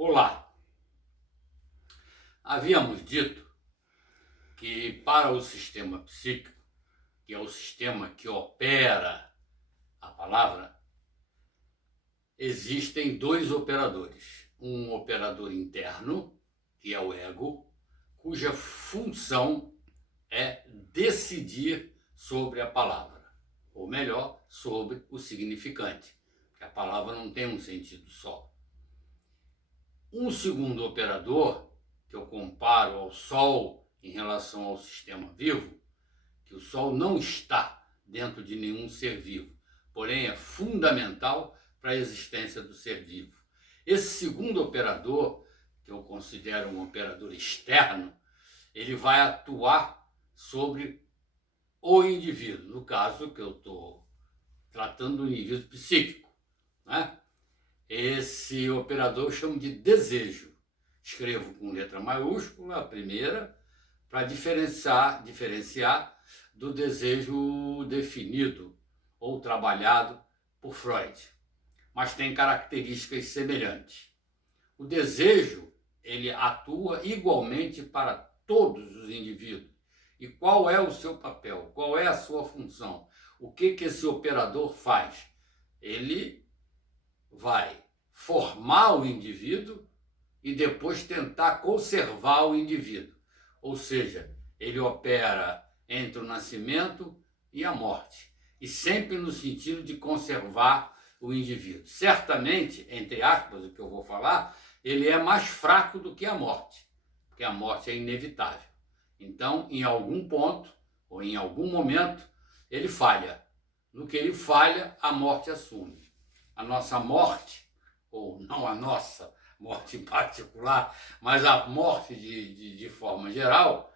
Olá! Havíamos dito que para o sistema psíquico, que é o sistema que opera a palavra, existem dois operadores. Um operador interno, que é o ego, cuja função é decidir sobre a palavra, ou melhor, sobre o significante, porque a palavra não tem um sentido só. Um segundo operador, que eu comparo ao Sol em relação ao sistema vivo, que o Sol não está dentro de nenhum ser vivo, porém é fundamental para a existência do ser vivo. Esse segundo operador, que eu considero um operador externo, ele vai atuar sobre o indivíduo, no caso que eu estou tratando do indivíduo psíquico, né? Esse operador eu chamo de desejo. Escrevo com letra maiúscula, a primeira, para diferenciar do desejo definido ou trabalhado por Freud, mas tem características semelhantes. O desejo, ele atua igualmente para todos os indivíduos. E qual é o seu papel? Qual é a sua função? O que esse operador faz? Ele vai formar o indivíduo e depois tentar conservar o indivíduo. Ou seja, ele opera entre o nascimento e a morte, e sempre no sentido de conservar o indivíduo. Certamente, entre aspas, o que eu vou falar, ele é mais fraco do que a morte, porque a morte é inevitável. Então, em algum ponto, ou em algum momento, ele falha. No que ele falha, a morte assume. A nossa morte, ou não a nossa morte em particular, mas a morte de forma geral,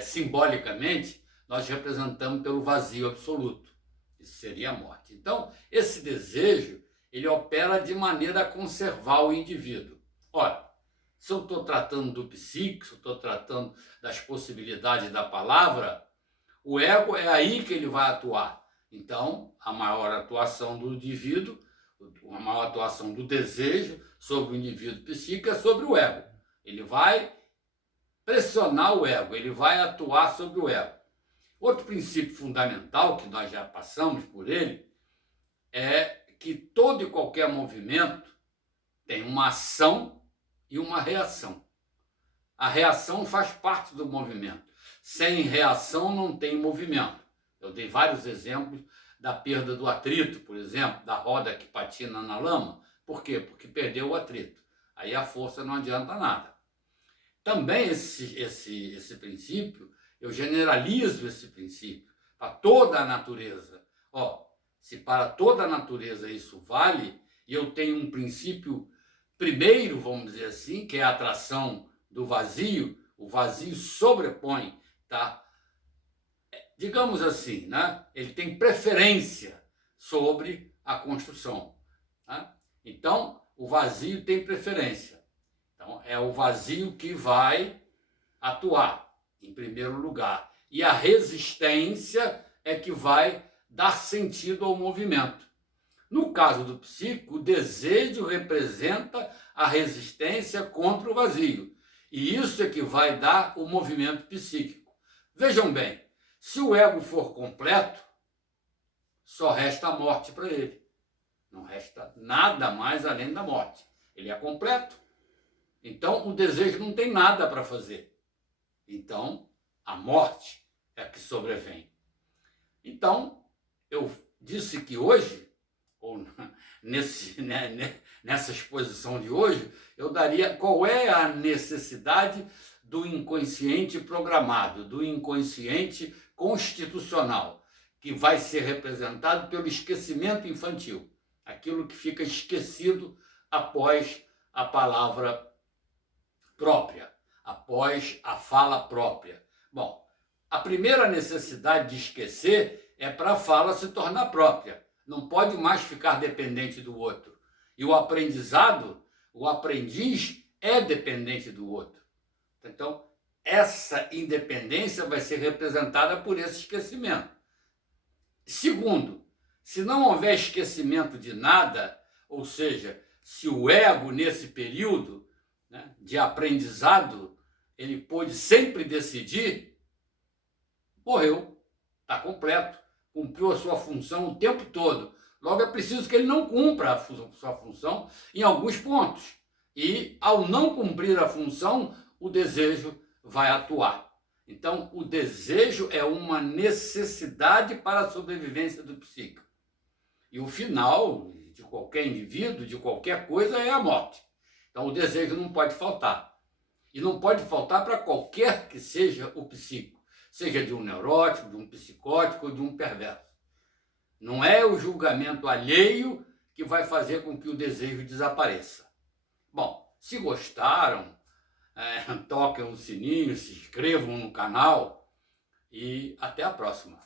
simbolicamente, nós representamos pelo vazio absoluto. Isso seria a morte. Então, esse desejo, ele opera de maneira a conservar o indivíduo. Ora, se eu estou tratando do psíquico, se eu estou tratando das possibilidades da palavra, o ego é aí que ele vai atuar. Então, a maior atuação do indivíduo, a maior atuação do desejo sobre o indivíduo psíquico é sobre o ego. Ele vai pressionar o ego, ele vai atuar sobre o ego. Outro princípio fundamental, que nós já passamos por ele, é que todo e qualquer movimento tem uma ação e uma reação. A reação faz parte do movimento. Sem reação não tem movimento. Eu dei vários exemplos da perda do atrito, por exemplo, da roda que patina na lama. Por quê? Porque perdeu o atrito. Aí a força não adianta nada. Também esse princípio, eu generalizo esse princípio para toda a natureza. Se para toda a natureza isso vale, e eu tenho um princípio primeiro, vamos dizer assim, que é a atração do vazio, o vazio sobrepõe, tá? Digamos assim, né? Ele tem preferência sobre a construção. Né? Então, o vazio tem preferência. Então, é o vazio que vai atuar, em primeiro lugar. E a resistência é que vai dar sentido ao movimento. No caso do psíquico, o desejo representa a resistência contra o vazio. E isso é que vai dar o movimento psíquico. Vejam bem, se o ego for completo, só resta a morte para ele. Não resta nada mais além da morte. Ele é completo. Então, o desejo não tem nada para fazer. Então, a morte é que sobrevém. Então, eu disse que hoje, ou nessa exposição de hoje, eu daria qual é a necessidade do inconsciente programado, do inconsciente constitucional, que vai ser representado pelo esquecimento infantil, aquilo que fica esquecido após a palavra própria, após a fala própria. Bom, a primeira necessidade de esquecer é para a fala se tornar própria. Não pode mais ficar dependente do outro. E o aprendizado, o aprendiz é dependente do outro. Então, essa independência vai ser representada por esse esquecimento. Segundo, se não houver esquecimento de nada, ou seja, se o ego, nesse período, né, de aprendizado, ele pôde sempre decidir, morreu, está completo, cumpriu a sua função o tempo todo. Logo, é preciso que ele não cumpra a sua função em alguns pontos. E, ao não cumprir a função, o desejo vai atuar. Então, o desejo é uma necessidade para a sobrevivência do psíquico. E o final de qualquer indivíduo, de qualquer coisa, é a morte. Então, o desejo não pode faltar. E não pode faltar para qualquer que seja o psíquico, seja de um neurótico, de um psicótico ou de um perverso. Não é o julgamento alheio que vai fazer com que o desejo desapareça. Bom, se gostaram, toquem o sininho, se inscrevam no canal e até a próxima.